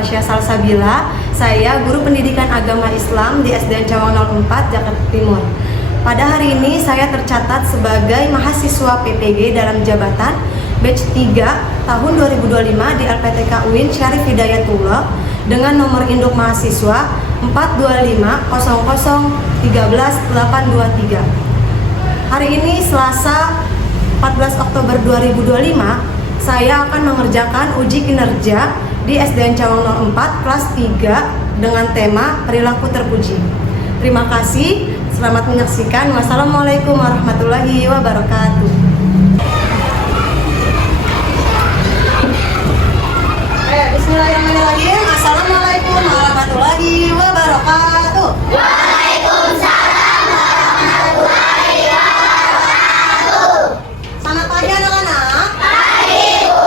Fasya Salsabila. Saya guru pendidikan agama Islam di SDN Cawang 04, Jakarta Timur. Pada hari ini saya tercatat sebagai mahasiswa PPG dalam jabatan batch 3 tahun 2025 di LPTK UIN Syarif Hidayatullah dengan nomor induk mahasiswa 42500138823. Hari ini Selasa 14 Oktober 2025, saya akan mengerjakan uji kinerja di SDN Cawang 04 kelas 3 dengan tema perilaku terpuji. Terima kasih, selamat menyaksikan. Wassalamualaikum warahmatullahi wabarakatuh. Bismillahirrahmanirrahim. Assalamualaikum warahmatullahi wabarakatuh. Waalaikumsalam warahmatullahi wabarakatuh. Selamat pagi anak-anak. Pagi, Bu.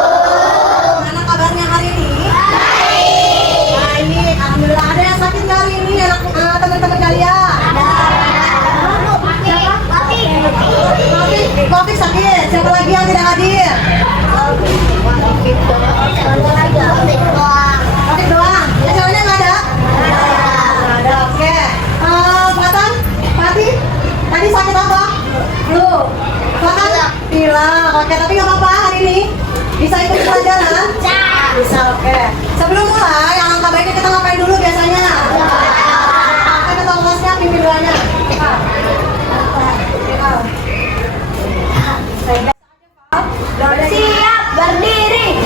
Gimana kabarnya hari ini? Baik. Baik, alhamdulillah. Ada yang sakit nggak hari ini teman-teman kalian? Ada. Covid sakit. Siapa lagi yang tidak hadir? Covid doang. Yang ceweknya nggak ada? Nggak ada. Oke. Buatan? Tadi sakit apa? Flu. Buatan? Pilek. Oke, tapi nggak apa-apa hari ini. Bisa ikut pelajaran? Bisa. Oke. Sebelum mulai, alangkah baiknya kita ngapain dulu biasanya? Oke, ketua kelasnya pimpin doanya. Siap berdiri.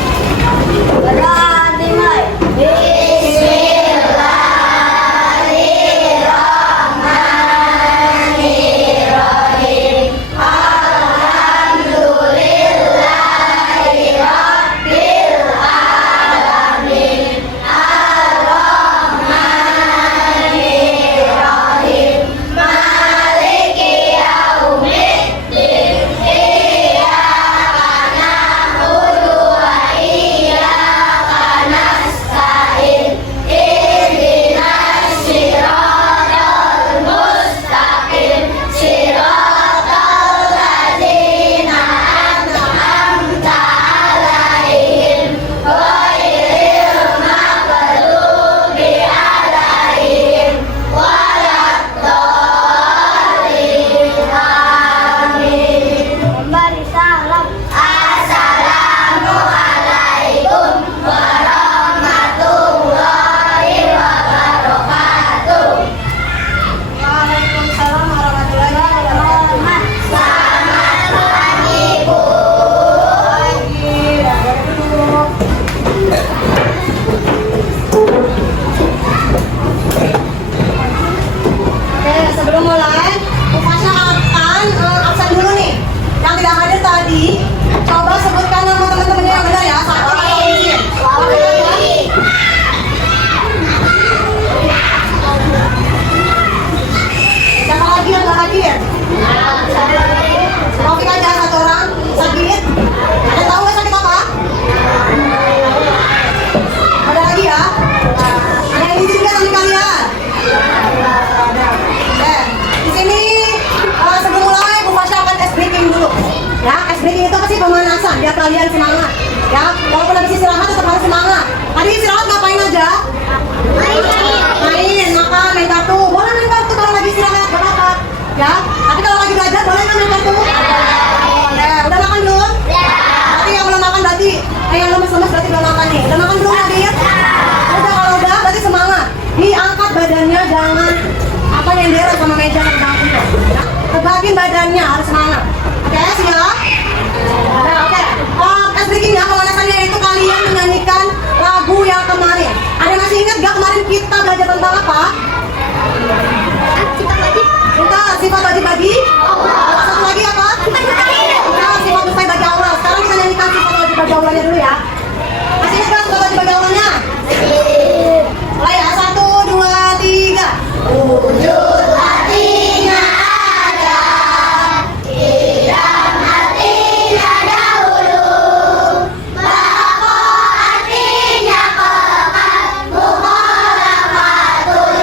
Berhenti mulai. Bismillahirrahmanirrahim. Alhamdulillahirabbil alamin. Ar-Rahmanirrahim. Maliki yaumiddin. Iyyaka na'budu wa iyyaka nasta'in. Ihdinas siratal mustaqim. Siratal ladzina an'amta 'alaihim ghairil maghdubi 'alaihim waladdallin. Amin. Memberi salam. Assalamualaikum warahmatullahi wabarakatuh. Waalaikumsalam warahmatullahi wabarakatuh. Selamat pagi, Bu. Pagi, duduk. Oke, sebelum mulai, Bu Fasya akan absen dulu nih. Yang tidak hadir tadi, coba sebutkan nama teman-temannya yang benar ya. Satu atau izin. Oke, ya. Siapa lagi yang nggak hadir? Taufik aja satu orang sakit. Ada tahu nggak sakit apa? Ada lagi ya? Ada yang izin nggak dari kalian? Di sini sebelum mulai Bu Fasya akan ice breaking dulu. Ya, ice breaking itu pasti pemanasan biar kalian semangat. Ya, walaupun habis istirahat tetap harus semangat. Tadi istirahat ngapain aja? Main, makan, main kartu. Boleh main kartu kalau lagi istirahat, gak apa-apa. Ya, tapi kalau lagi belajar boleh kan main kartu? Boleh. Udah makan belum? Berarti yang belum makan berarti yang lemes-lemes berarti belum makan nih. Udah makan belum Nadir? Udah, kalau udah berarti semangat. Diangkat badannya, jangan apa nyender sama meja ke belakang. Ya. Tegakin badannya, harus semangat. Oke, siap? Nah, oke. Ice breaking ya, pemanasannya itu kalian menyanyikan lagu yang kemarin. Ada yang masih ingat gak kemarin kita belajar tentang apa? Sifat wajib bagi Allah. Satu lagi apa? Sifat mustahil bagi Allah. Sekarang kita nyanyikan sifat wajib bagi Allahnya dulu ya. Masih ingat gak sifat wajib bagi Allahnya? Mulai ya, 1, 2, 3. Wujud hatinya ada, hitam hatinya dahulu, bako artinya kekal, mukhalafatul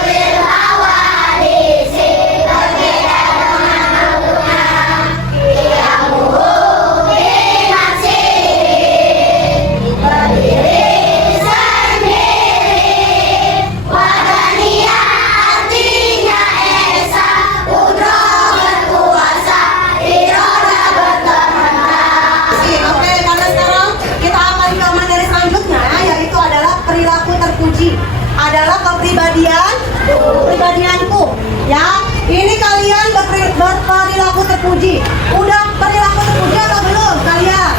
kepribadianku. Ya, ini kalian berperilaku terpuji. Udah perilaku terpuji atau belum kalian?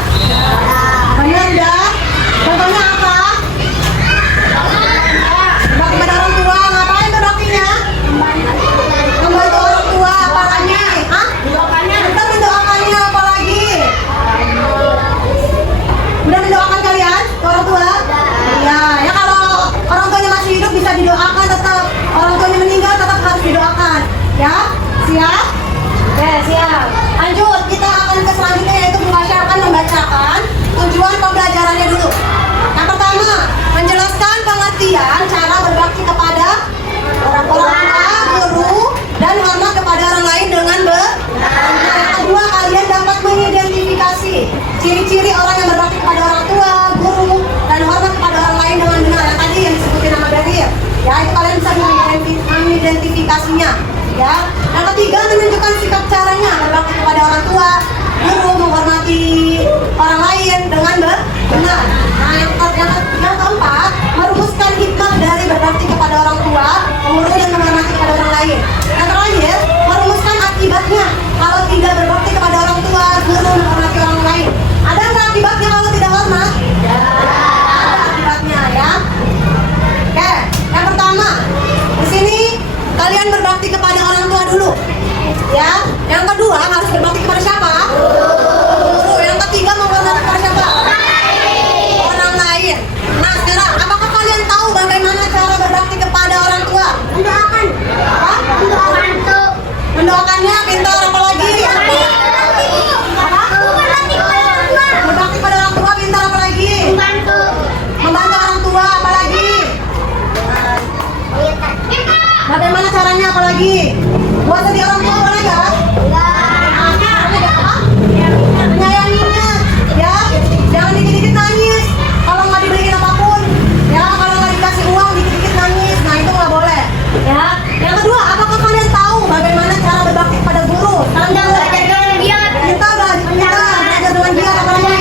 Benar ya? Contohnya apa? Berbakti pada orang tua. Ngapain berbaktinya? Membantu orang tua. Apalagi? Hah? Kita mendoakannya apalagi? Udah mendoakan kalian ke orang tua? Iya. Ya kalau orang tuanya masih hidup bisa didoakan tetap. Orang tuanya meninggal tetap harus didoakan. Ya? Siap? Oke, siap. Lanjut, kita akan ke selanjutnya yaitu Fasya akan membacakan tujuan pembelajarannya dulu. Yang pertama, menjelaskan pengertian cara berbakti kepada orang tua, guru, dan hormat kepada orang lain dengan benar. Yang kedua, kalian dapat mengidentifikasi ciri-ciri orang yang berbakti kepada orang tua, guru, dan hormat kepada orang lain dengan benar. Yang tadi yang disebutin nama Dadir. Ya, itu kalian bisa mengidentifikasinya. Ya. Yang ketiga, menunjukkan sikap caranya berbakti kepada orang tua, guru, menghormati orang lain dengan benar. Nah, yang keempat, merumuskan hikmah dari berbakti kepada orang tua, guru, dan menghormati kepada orang lain. Yang terakhir, merumuskan akibatnya kalau tidak berbakti kepada orang tua, guru, menghormati orang lain. Ada nggak akibatnya kalau tidak hormat? Ada akibatnya ya. Oke, yang pertama, di sini kalian berbakti kepada orang tua dulu. Ya, yang kedua harus berbakti kepada siapa? Guru. Yang ketiga menghormati kepada siapa? Orang lain. Nah, sekarang apakah kalian tahu bagaimana cara berbakti kepada orang tua? Mendoakan. Apa? Membantu. Mendoakannya pintar apa lagi? Berbakti pada orang tua pintar apa lagi? Membantu. Membantu orang tua apa lagi? Bagaimana caranya apa lagi? Buat sedih orang tua boleh nggak? Menyayanginya, ya. Jangan dikit-dikit nangis. Kalau nggak dibeliin apapun, ya. Kalau nggak dikasih uang, dikit-dikit nangis. Nah, itu nggak boleh. Ya. Yang kedua, apakah kalian tahu bagaimana cara berbakti pada guru? Kalian belajar dengan dia. Kita belajar dengan dia apa lagi?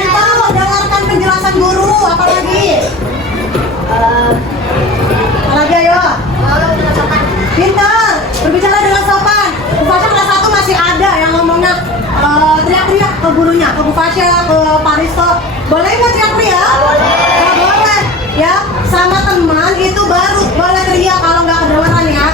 Kita dengarkan penjelasan guru apa lagi? Lagi ayo. Pintar, berbicara dengan sopan. Bu Fasya kelas 1 masih ada yang ngomongnya teriak-teriak ke gurunya, ke Bu Fasya, ke Pak Risto. Boleh nggak teriak-teriak? Nggak boleh. Ya, sama teman itu baru boleh teriak kalau nggak kedengeran ya.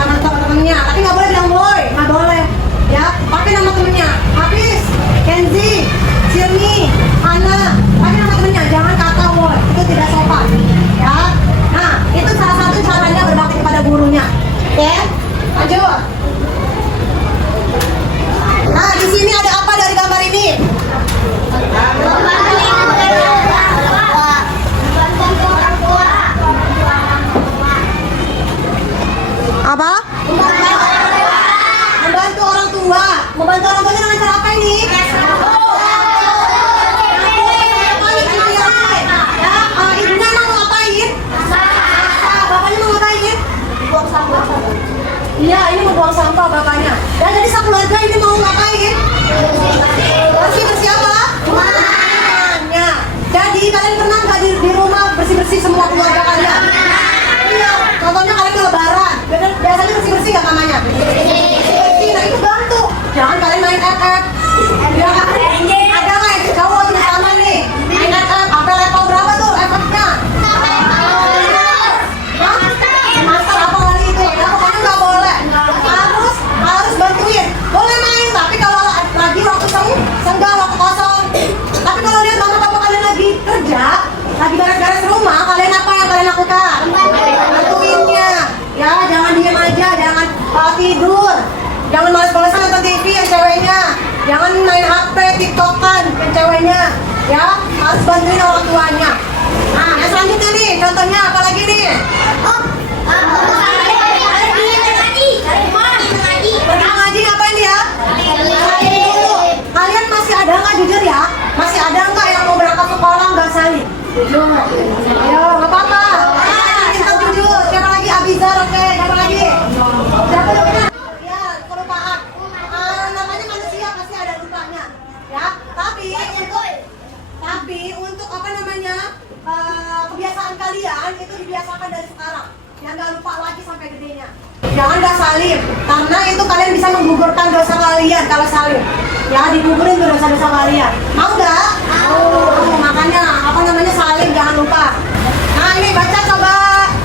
Sama teman-temannya. Tapi nggak boleh bilang boy, nggak boleh. Ya, pakai nama temennya. Hafiz, Kenzi, Sirni, Hana. Pakai nama temennya, jangan kata boy. Itu tidak sopan. Ya. Nah, itu salah satu caranya berbakti kepada gurunya. Oke, lanjut. Nah, di sini ada apa dari gambar ini? Apa? Membantu orang tua. Membantu orang tuanya dengan cara apa ini? Ibunya mau ngapain? Bapaknya mau ngapain? Buang sampah. Iya, ini mau buang sampah bapaknya. Dan jadi sekeluarga ini mau ngapain? Bersih-bersih apa? Rumahnya. Jadi kalian pernah nggak di rumah bersih-bersih semua keluarga kalian? Iya. Contohnya kalian ke lebaran. Biasanya bersih-bersih nggak namanya? Bersih. Nah, itu bantu. Jangan kalian main FF. Ada nggak yang cowok di taman nih? Main FF. Sampai level berapa tuh FF-nya? Master apa kali itu? Ya pokoknya nggak boleh. Harus bantuin. Boleh main, tapi kalau lagi waktu senggang, waktu kosong. Tapi kalau lihat mama papa kalian lagi kerja, lagi beres-beres rumah, kalian apa yang kalian lakukan? Bantuinnya. Ya, jangan diem aja, jangan tidur. Jangan males-malesan nonton TV yang ceweknya. Jangan main HP, TikTokan yang ceweknya. Ya, harus bantuin orang tuanya. Nah, yang selanjutnya nih, contohnya apa lagi nih? Pergi ngaji ngapain dia? Kalian masih ada nggak jujur ya? Masih ada nggak yang mau berangkat sekolah nggak salin? Jujur. Ayo, nggak apa-apa. Kita jujur. Siapa lagi? Abizar, oke. Siapa lagi? Siapa lagi? Ya, kelupaan. Namanya manusia pasti ada lupanya. Ya, tapi untuk apa namanya? Kebiasaan kalian itu dibiasakan dari sekarang. Ya nggak lupa lagi sampai gedenya. Jangan nggak salim, karena itu kalian bisa menggugurkan dosa kalian kalau salim. Ya digugurin tuh dosa-dosa kalian. Mau nggak? Mau. Makanya apa namanya salim, jangan lupa. Nah ini baca coba.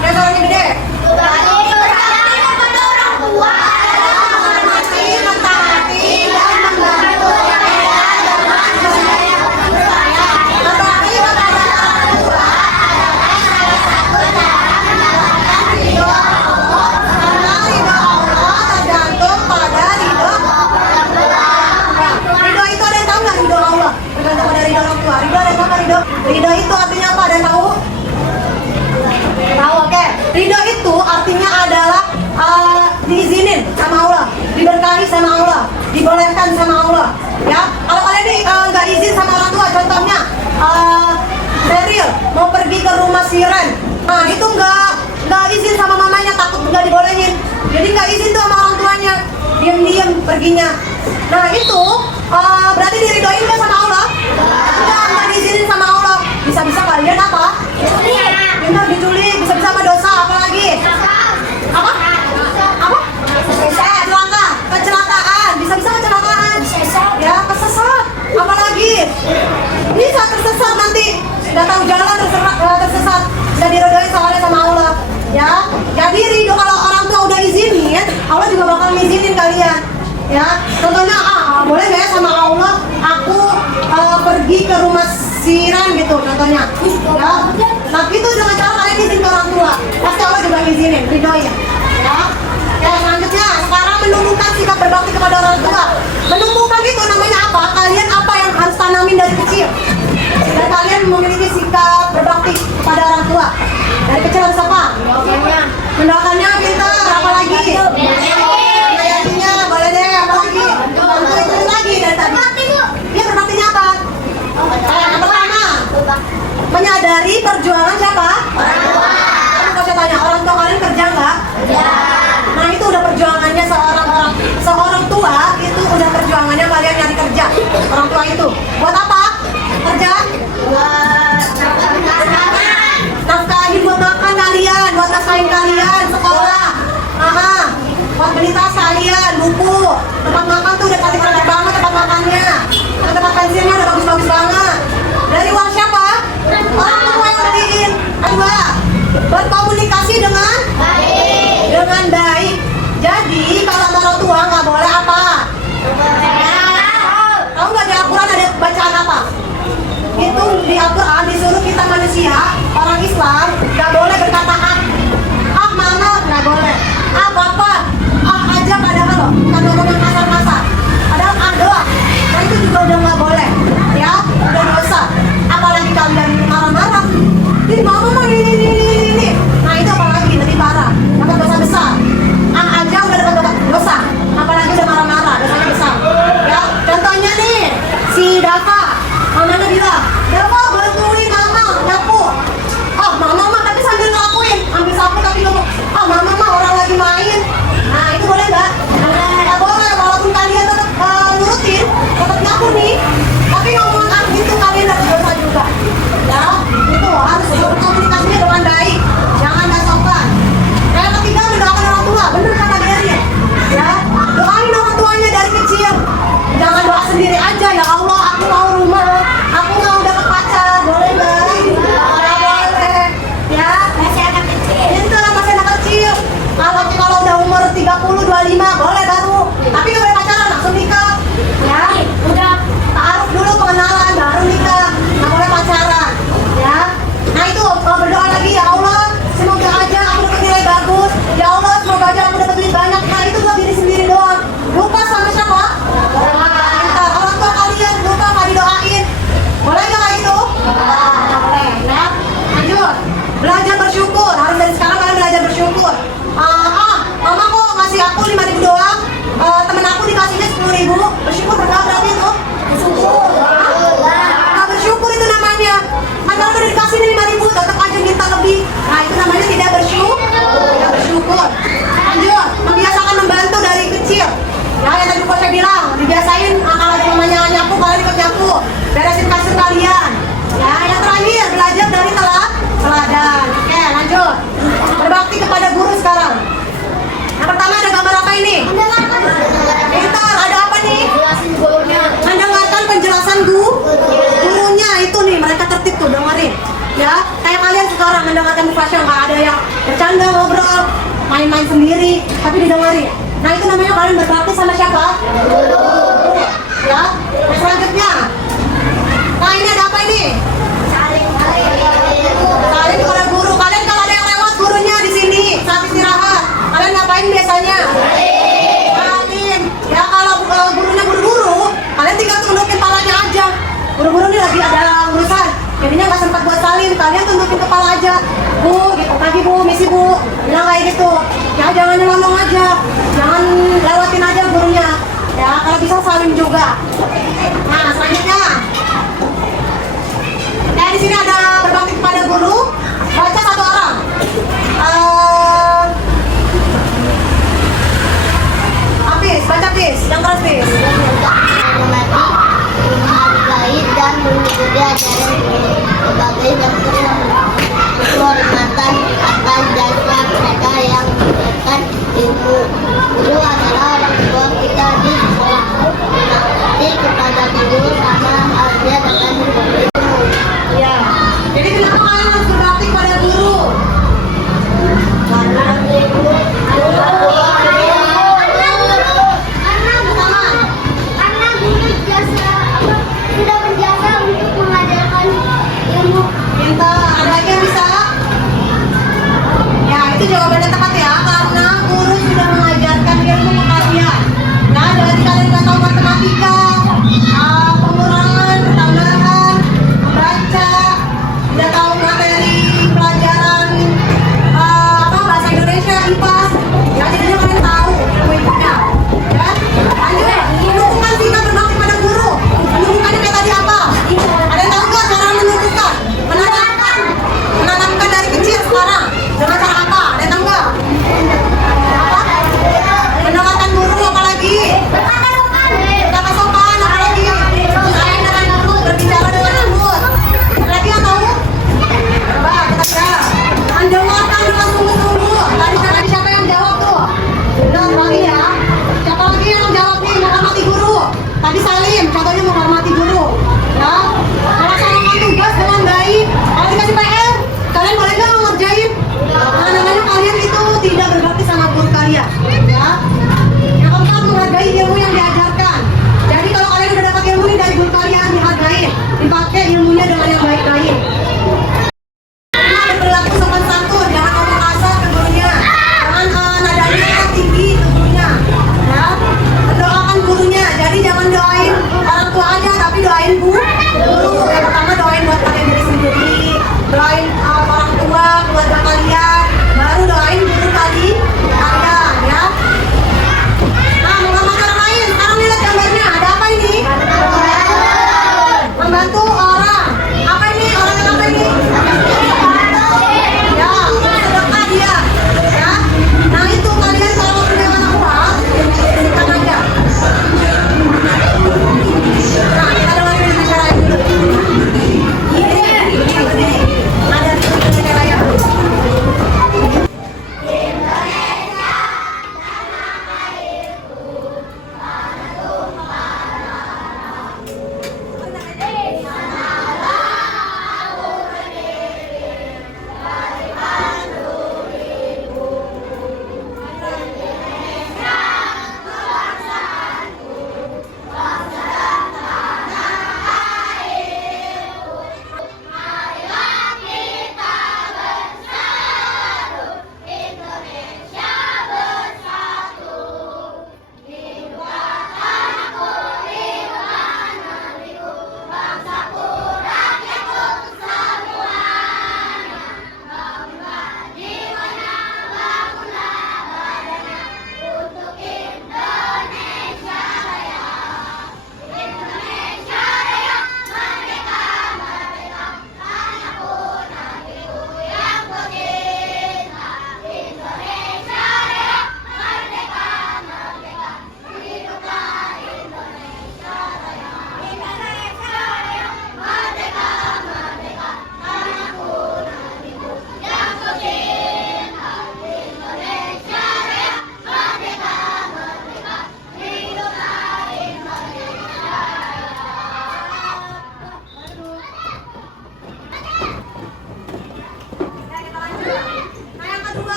Yang suaranya gede. Berbakti kepada orang tua adalah Menghormati, mentaati, dan membantu mereka dengan saya. Berbakti kepada orang tua adalah salah satu cara mendapatkan ridho Allah. Karena ridho Allah tergantung pada ridho orang tua. Ridho itu ada yang tahu nggak ridho Allah? Tergantung pada ridho orang tua. Ridho ada yang tahu nggak ridho? Ridho itu artinya apa? Ada yang tahu? Tahu, oke. Ridho itu artinya adalah diizinin sama Allah, diberkahi sama Allah, dibolehkan sama Allah. Ya, kalau kalian nggak izin sama orang tua, contohnya Daryl mau pergi ke rumah si Ren, nah itu nggak izin sama mamanya, takut nggak dibolehin, jadi nggak izin tuh sama orang tuanya, diam-diam perginya. Nah itu berarti diridoin nggak sama Allah? Nggak diizinin sama Allah. Bisa-bisa kalian apa? Benar, diculik, bisa-bisa sama dosa, apalagi? Apa? Apa? Kecelakaan, bisa-bisa kecelakaan. Ya, kesesat. Apalagi? Bisa tersesat nanti, nggak tahu jalan tersesat. Bisa diredoin soalnya sama Allah. Ya, jadi ridho kalau orang tua udah izinin, Allah juga bakal ngizinin kalian. Ya, contohnya boleh nggak ya sama Allah aku pergi ke rumah siran gitu contohnya. Ya, nah itu dengan cara kalian izin ke orang tua, pasti Allah juga ngizinin, ridhoin. Ya, ya selanjutnya sekarang menumbuhkan sikap berbakti kepada orang tua. Menumbuhkan itu namanya apa? Kalian apa yang harus tanamin dari kecil? Dan kalian memiliki sikap berbakti kepada orang tua. Dari kecil harus apa? Mendoakannya pintar, apa lagi? Menyayanginya, boleh deh, apa lagi? Itu lagi dari tadi. Dia berbaktinya apa? Yang pertama, menyadari perjuangan siapa? Orang tua. Kalau saya tanya, orang tua kalian kerja nggak? Ya. Nah itu udah perjuangannya seorang tua itu udah perjuangannya kalian nyari kerja. Orang tua itu buat apa? Kerja? Buat nafkahin, buat makan kalian, buat nafkahin kalian, sekolah. Buat beli tas kalian, buku, tempat makan tuh udah cantik-cantik banget tempat makannya. Tempat pensilnya udah bagus-bagus banget. Dari uang siapa? Orang tua yang beliin. Kedua, berkomunikasi dengan baik. Jadi kalau sama orang tua nggak boleh apa? Tahu nggak di Al-Quran ada bacaan apa? Itu di Al-Quran disuruh kita manusia, orang Islam, nggak boleh berkata mana, nggak boleh. Bapak, aja padahal loh, bukan ngomong yang kasar-kasar. Padahal doang. Nah itu juga udah nggak boleh. Ya, udah dosa. Apalagi kalian marah-marah. Ini mama ini. Nah itu apalagi lebih parah. Dapat dosa besar. Aja udah dapat dosa. Apalagi udah marah-marah, dosanya besar. Ya, contohnya nih si Dava, mamanya bilang, Dava bantuin mama nyapu. Mama kayak kalian sekarang mendengarkan fashion, nggak ada yang bercanda, ngobrol, main-main sendiri, tapi didengarin. Nah itu namanya kalian berbakti sama siapa? Ya, yang selanjutnya. Nah ini ada apa ini? Saling kepada guru. Kalian kalau ada yang lewat gurunya di sini saat istirahat, kalian ngapain biasanya? Salim. Ya kalau gurunya buru-buru, kalian tinggal tundukin kepalanya aja. Buru-buru nih lagi ada urusan, jadinya nggak sempat buat salim. Kalian tundukin kepala aja. Bu, gitu. Pagi bu, misi bu. Bilang kayak gitu. Ya jangan nyelonong aja, jangan lewatin aja gurunya. Ya kalau bisa salim juga. Nah selanjutnya. Nah di sini ada berbakti kepada guru. Baca satu orang. Hafiz, baca Hafiz. Yang keras Hafiz. Menghargai dan mengikuti ajaran guru sebagai bentuk penghormatan atas jasa mereka yang memberikan ilmu. Guru adalah orang tua kita di sekolah. Berbakti kepada guru sama halnya dengan memberi ilmu. Ya. Jadi kenapa kalian harus berbakti kepada guru? Karena guru jasa sudah berjasa untuk mengajarkan ilmu. Pintar. Ada lagi yang bisa? Ya itu jawabannya tepat ya. Karena guru sudah mengajarkan ilmu ke kalian. Nah jadi kalian nggak tahu matematika, pengurangan, tambahan, membaca, udah tahu materi pelajaran bahasa Indonesia, IPA. Ya jadinya kalian tahu ilmu hidupnya. Ya. Lanjut. Menumbuhkan sikap berbakti pada guru. Menumbuhkannya kayak tadi apa? Ada yang tahu nggak cara menumbuhkan? Menanamkan dari kecil sekarang. Dengan cara apa? Ada yang tahu nggak? Apa? Mendengarkan guru, apalagi? Berkata sopan, apalagi?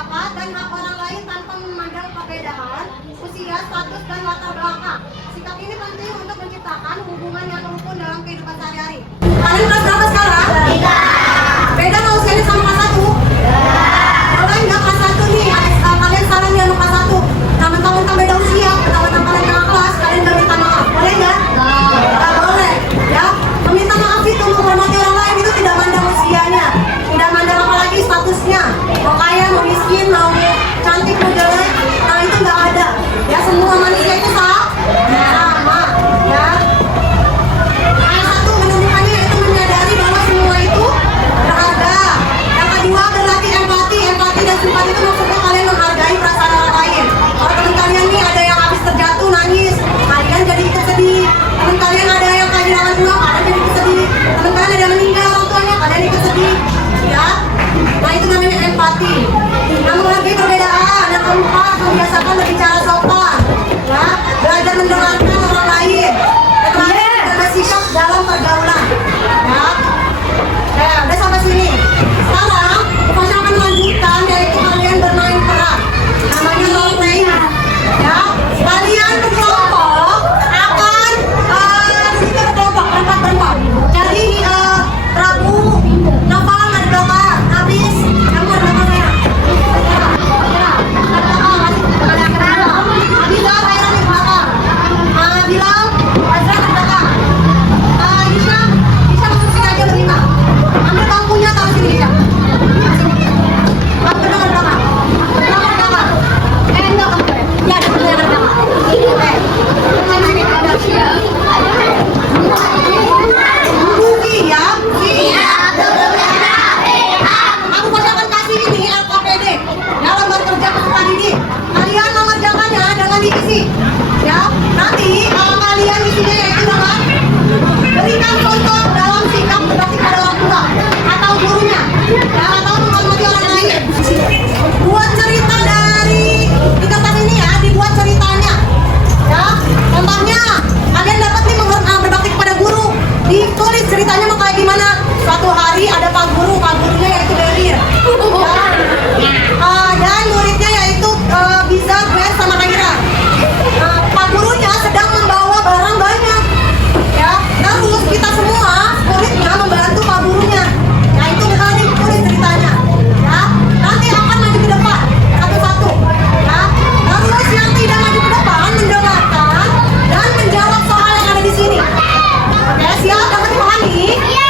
pendapat dan hak orang lain tanpa memandang perbedaan, usia, status, dan latar belakang. Sikap ini penting untuk menciptakan hubungan yang rukun dalam kehidupan sehari-hari. Kalian kelas berapa sekarang? Beda nggak usianya sama kelas 1? Boleh nggak kelas 1 nih? Kalian saran ya kelas 1. Nah, mentang-mentang beda usia, mentang-mentang kalian kakak kelas, kalian gak minta maaf. Boleh nggak? Nggak boleh. Ya, meminta maaf itu menghormati orang lain itu tidak mandang usianya, tidak mandang apalagi statusnya. Mau kaya, mau miskin, mau cantik, mau jelek, nah itu nggak ada. Ya, semua manusia itu sama. Ya. Yang satu menemukannya itu menyadari bahwa semua itu berharga. Yang kedua berlatih empati. Empati dan simpati itu maksudnya kalian menghargai perasaan orang lain. Kalau teman kalian nih ada yang habis terjatuh nangis, kalian jadi ikut sedih. Teman kalian ada yang kehilangan uang, kalian jadi ikut sedih. Teman kalian ada yang meninggal orang tuanya, kalian ikut sedih. Ya, nah itu namanya empati. Nah, menghargai perbedaan. Yang keempat, membiasakan berbicara sopan. Ya, belajar mendengarkan orang lain. Yang terakhir, jaga sikap dalam pergaulan. Ya, udah sampai sini. Sekarang, saya akan melanjutkan yaitu kalian bermain peran. Namanya role playing. Ya, kalian berkelompok akan berkelompok berempat. Jadi Prabu, Noval ada di belakang, habis kamu ada di belakang. Abila, Bayram di belakang. Bilal, Azra di belakang. Isha masuk sini aja berlima. Ambil bangkunya taruh sini Isha. Bangku belakang. Enggak kamu. Ya, di belakang. Buki ya. Aku pasti akan kasih ini LKPD dalam bekerja peserta didik. Kalian mengerjakannya dengan diisi. Ya, nanti kalau kalian isinya yaitu dengan berikan contoh dalam sikap berbakti pada orang tua atau gurunya, ya, atau menghormati orang lain. Buat cerita dari di kertas ini ya, dibuat ceritanya. Ya, contohnya kalian dapat nih berbakti kepada guru. Ditulis ceritanya mau kayak gimana. Suatu hari ada pak gurunya yaitu Belir. Dan muridnya yaitu Biza, Gwen, sama Kaira. Pak gurunya sedang membawa barang banyak. Ya, terus kita semua muridnya membantu pak gurunya. Nah itu bakal ditulis ceritanya. Ya, nanti akan maju ke depan satu-satu. Ya, terus yang tidak maju ke depan mendengarkan dan menjawab soal yang ada di sini. Oke, siap? Dapat dipahami? Iya.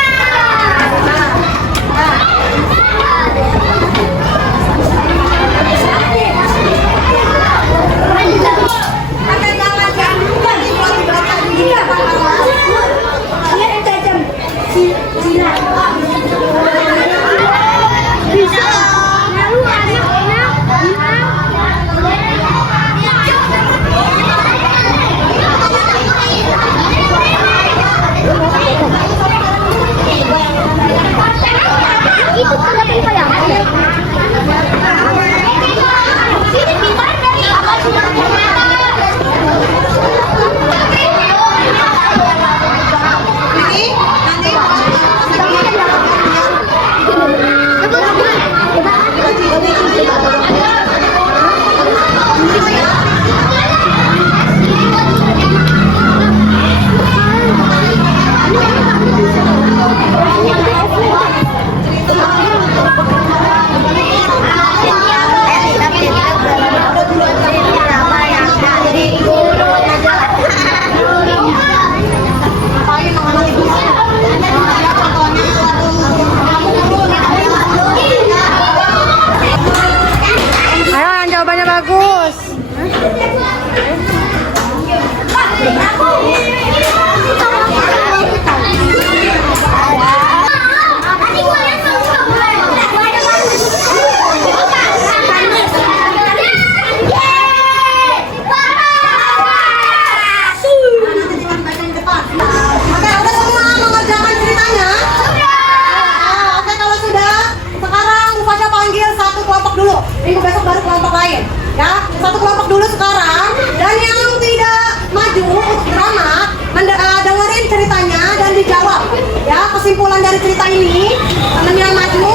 kesimpulan dari cerita ini, teman yang maju,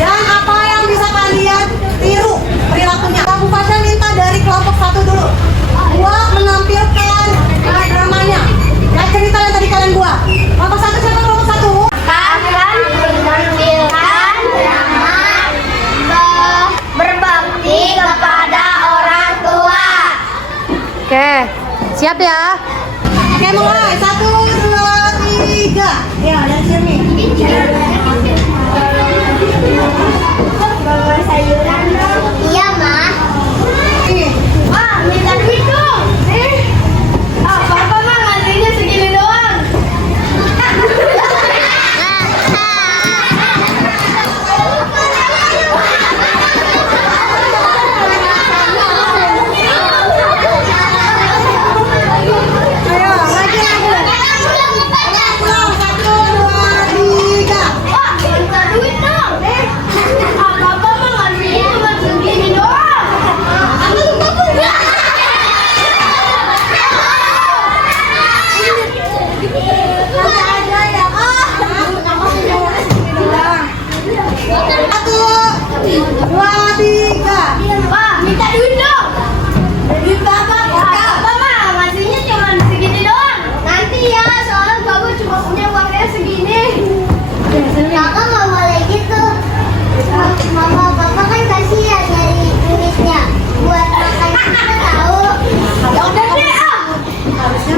dan apa yang bisa kalian tiru Oke, siap ya? Oke, mulai. 1, 2, 3. Ya, dari sini. Bawa sayuran dong. Iya, Ma. Minta duit dong. Papa mah ngantrinya segini doang. Ayo, lagi. Pulang, 1, 2, 3. Minta duit dong. Papa mah ngantrinya cuma segini doang. Ada ya. Satu, 2, 3. Pak, minta duit dong. Duit Bapak, Bapak mah ngasihnya cuma segini doang. Nanti ya, soalnya Bapak cuma punya uangnya segini. Kakak nggak boleh gitu. Mama Bapak kan kasihan nyari duitnya buat makan kita tahu. Ya udah deh, Harusnya.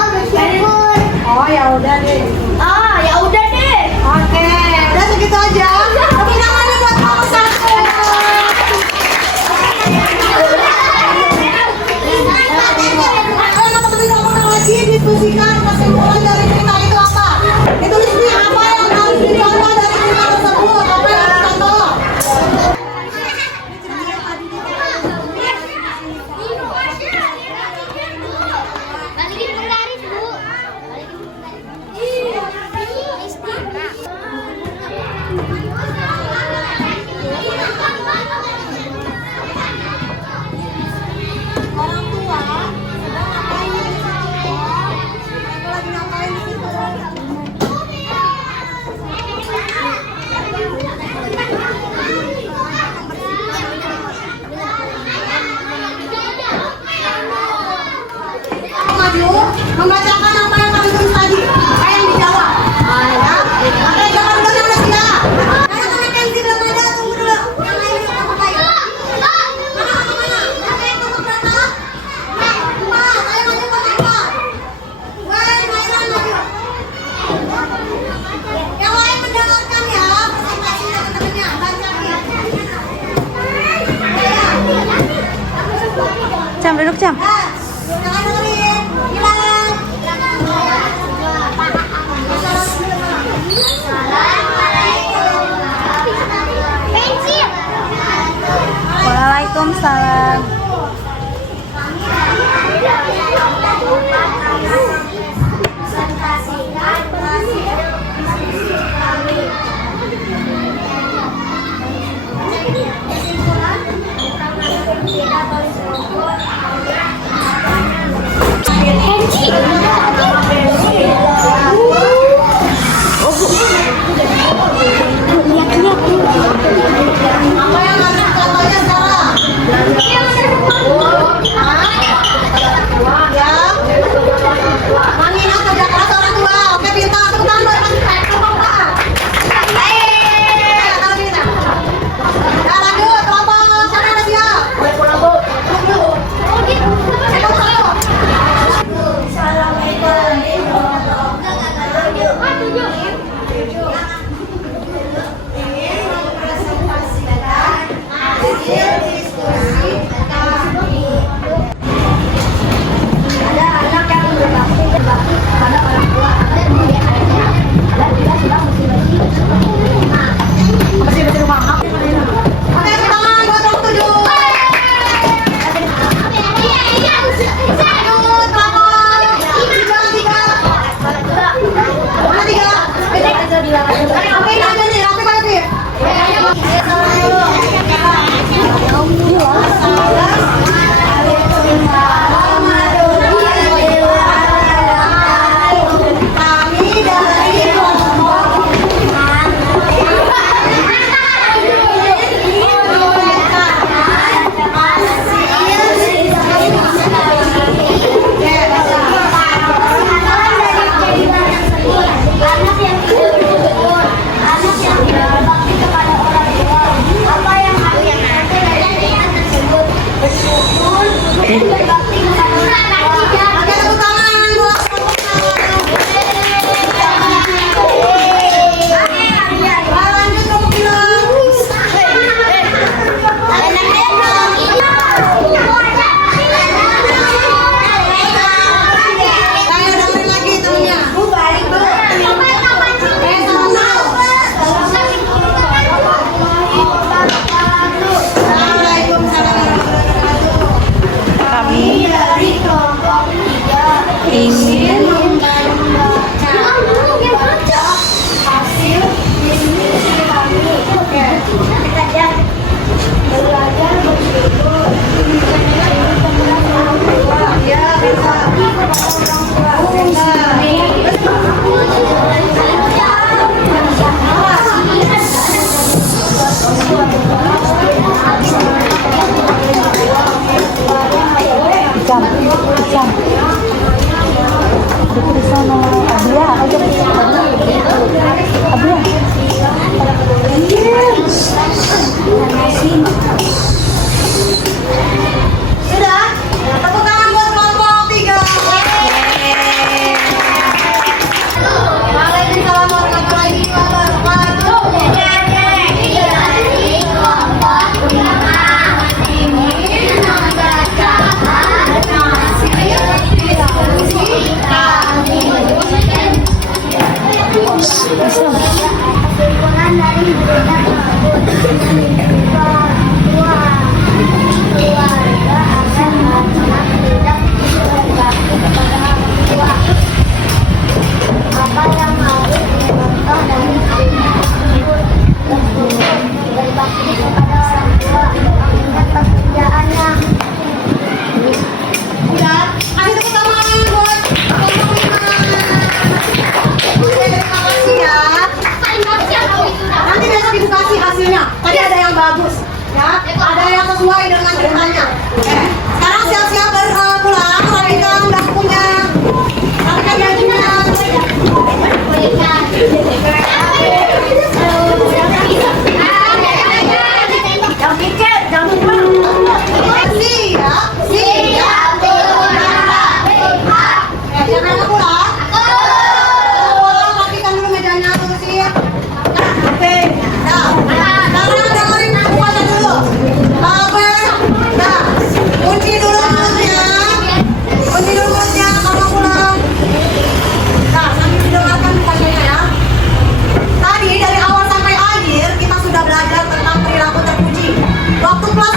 Oh, bersyukur. Oh, ya udah deh. Ya udah deh. Oke, udah segitu aja. Tapi namanya buat kamu satu. Kalau teman-teman ngomong lagi diskusikan kesimpulan dari cerita itu apa? Ditulis nih apa yang harus dicontoh dari cerita tersebut. Apa yang harus dicontoh? Balikin penggaris, Bu. Orang tua sedang ngapain di situ? Mereka lagi ngapain di situ? Maju membacakan apa yang kami tulis tadi. Saya yang dijawab. Ya. Oke, jangan dengar lagi ya. Anak-anak yang tidak ada tunggu dulu. Yang lain itu apa ya? Mana? Siapa yang tunggu berapa? Empat. Ayo maju Pak Empat. Woi, Maira maju. Yang lain mendengarkan ya. Presentasinya teman-temannya. Bacain. Cam, duduk Cam. Jangan dengerin. Hilang. Pensil. Waalaikumsalam. Apa yang harus dicontohnya sekarang? Ya. Mengingat kerja keras orang tua. Oke, pintar. Tepuk tangan buat Mas Ipek. Tepuk tangan. Kalau bisa. Nah, lanjut. Kelompok sana ada dia. Ada anak yang berbakti pada orang tua dan dia anaknya dan dia sudah bersih-bersih rumah. Oke, tepuk tangan buat kelompok 7. Lanjut, kelompok 3. Mana 3? Oke, ini aja nih. Rapi kali, Pi. Kami dari kelompok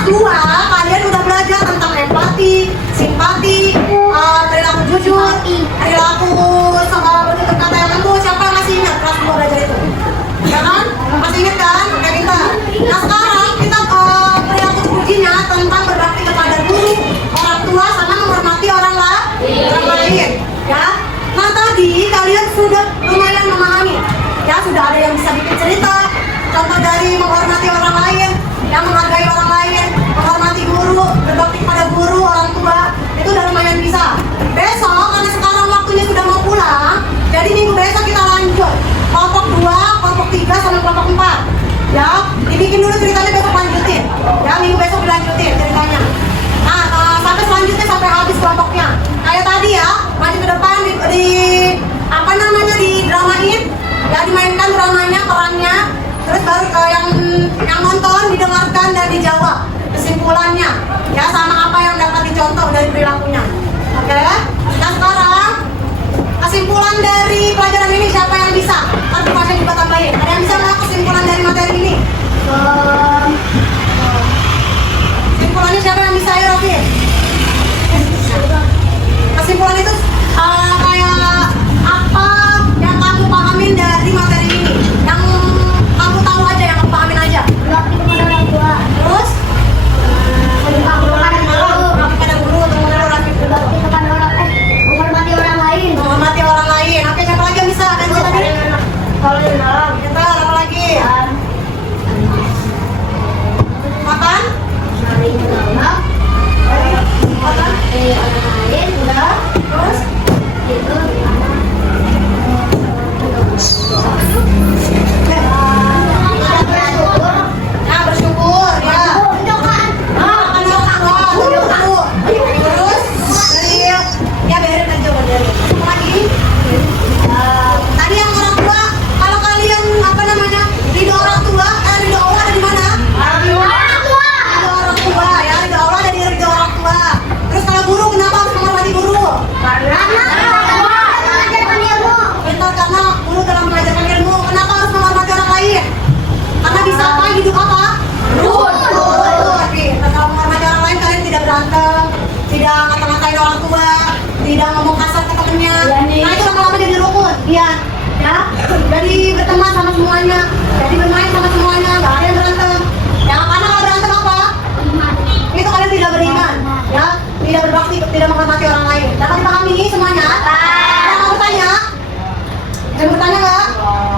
kelas 2 kalian udah belajar tentang empati, simpati, perilaku jujur, perilaku sama bertutur kata yang lembut. Siapa yang masih ingat kelas 2 belajar itu? Ya kan? Masih ingat kan? Oke, kita. Nah sekarang kita perilaku terpujinya tentang berbakti kepada guru, orang tua, sama menghormati orang lain. Ya. Nah tadi kalian sudah lumayan memahami. Ya sudah ada yang bisa bikin cerita. Contoh dari menghormati orang lain, yang menghargai orang lain, menghormati guru, berbakti kepada guru, orang tua, itu udah lumayan bisa. Besok karena sekarang waktunya sudah mau pulang, jadi minggu besok kita lanjut kelompok 2, kelompok 3, sama kelompok 4. Ya, dibikin dulu ceritanya, besok lanjutin. Ya, minggu besok dilanjutin ceritanya. Nah, sampai selanjutnya sampai habis kelompoknya. Kayak tadi ya, maju ke depan di apa namanya didramain, ya dimainkan dramanya, perannya. Terus baru yang nonton didengarkan dan dijawab kesimpulannya, ya sama apa yang dapat dicontoh dari perilakunya. Oke? Nah sekarang kesimpulan dari pelajaran ini siapa yang bisa? Nanti Pasha juga tambahin. Ada yang bisa nggak kesimpulan dari materi ini? Kesimpulannya siapa yang bisa ya Rofi? Kesimpulan itu kayak apa yang kamu pahamin dari materi ini? Yang kamu tahu aja, yang kamu pahamin aja. Berbakti kepada orang tua. Terus? Berbakti kepada guru, Berbakti kepada menghormati orang lain. menghormati orang lain. Oke, siapa lagi yang bisa? Ada yang bisa tadi? Kita apa lagi? Makan? Makan? Orang lain. Udah? Terus? Itu Nah, bersyukur ya. Makan orang tua. Terus? Dari ya biarin aja dari. Apa lagi? Tadi yang orang tua, kalau kalian apa namanya? Ridho orang tua, ridho Allah ada di mana? Ridho orang tua ya, ridho Allah ada di ridho orang tua. Terus kalau guru, kenapa harus menghormati guru? Betul, karena guru telah mengajarkan ilmu. Kenapa harus menghormati orang lain? Karena bisa apa? Hidup apa? Oke, kalau menghormati orang lain kalian tidak berantem, tidak ngata-ngatain orang tua, tidak ngomong kasar ke temennya. Nah itu lama-lama jadi rukun. Iya, ya. Jadi berteman sama semuanya, jadi bermain sama semuanya, nggak ada yang berantem. Ya, karena kalau berantem apa? Itu kalian tidak beriman, ya. Tidak berbakti, tidak menghormati orang lain. Dapat dipahami semuanya? Ada yang mau bertanya? Ada yang bertanya nggak?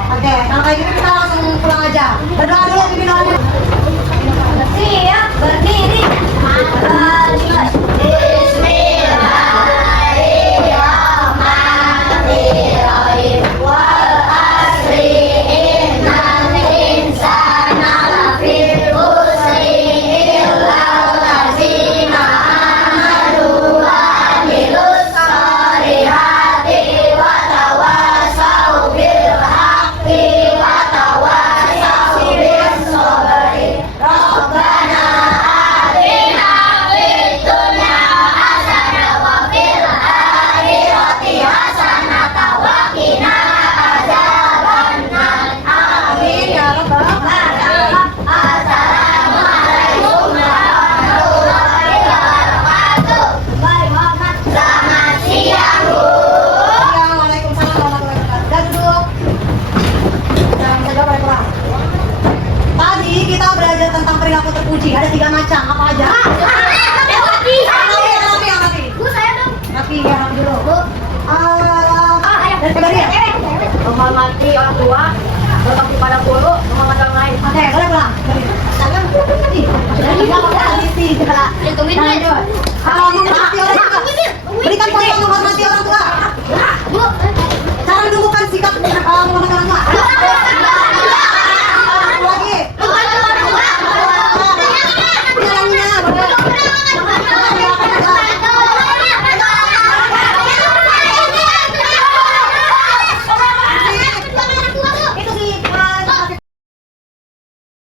Oke, kalau kayak gitu kita langsung pulang aja. Berdoa dulu, pimpin doanya. siap berdiri. Bismillahirrahmanirrahim. Wal asri innal insana lafi khusri illa allazina amanu wa amilus solihati wa tawasau bil haqqi wa tawasau bis sabri. Rabbana atina fid dunya hasanah wa fil akhirati hasanah wa qina adzabannar. Amin ya rabbal alamin. Assalamualaikum warahmatullahi wabarakatuh. Baik, Muhammad. Selamat siang, Bu. Waalaikumsalam warahmatullahi wabarakatuh. Dan duduk. Jangan jaga balik pulang. Tadi kita belajar tentang perilaku terpuji. Ada 3 macam. Apa aja? Rapi. Bu, saya dong. Rapi, ya rapi dulu. Bu. Dari kembali ya? Menghormati orang tua, berbakti pada guru, menghormati orang lain. Oke, boleh pulang. Tadi. Dari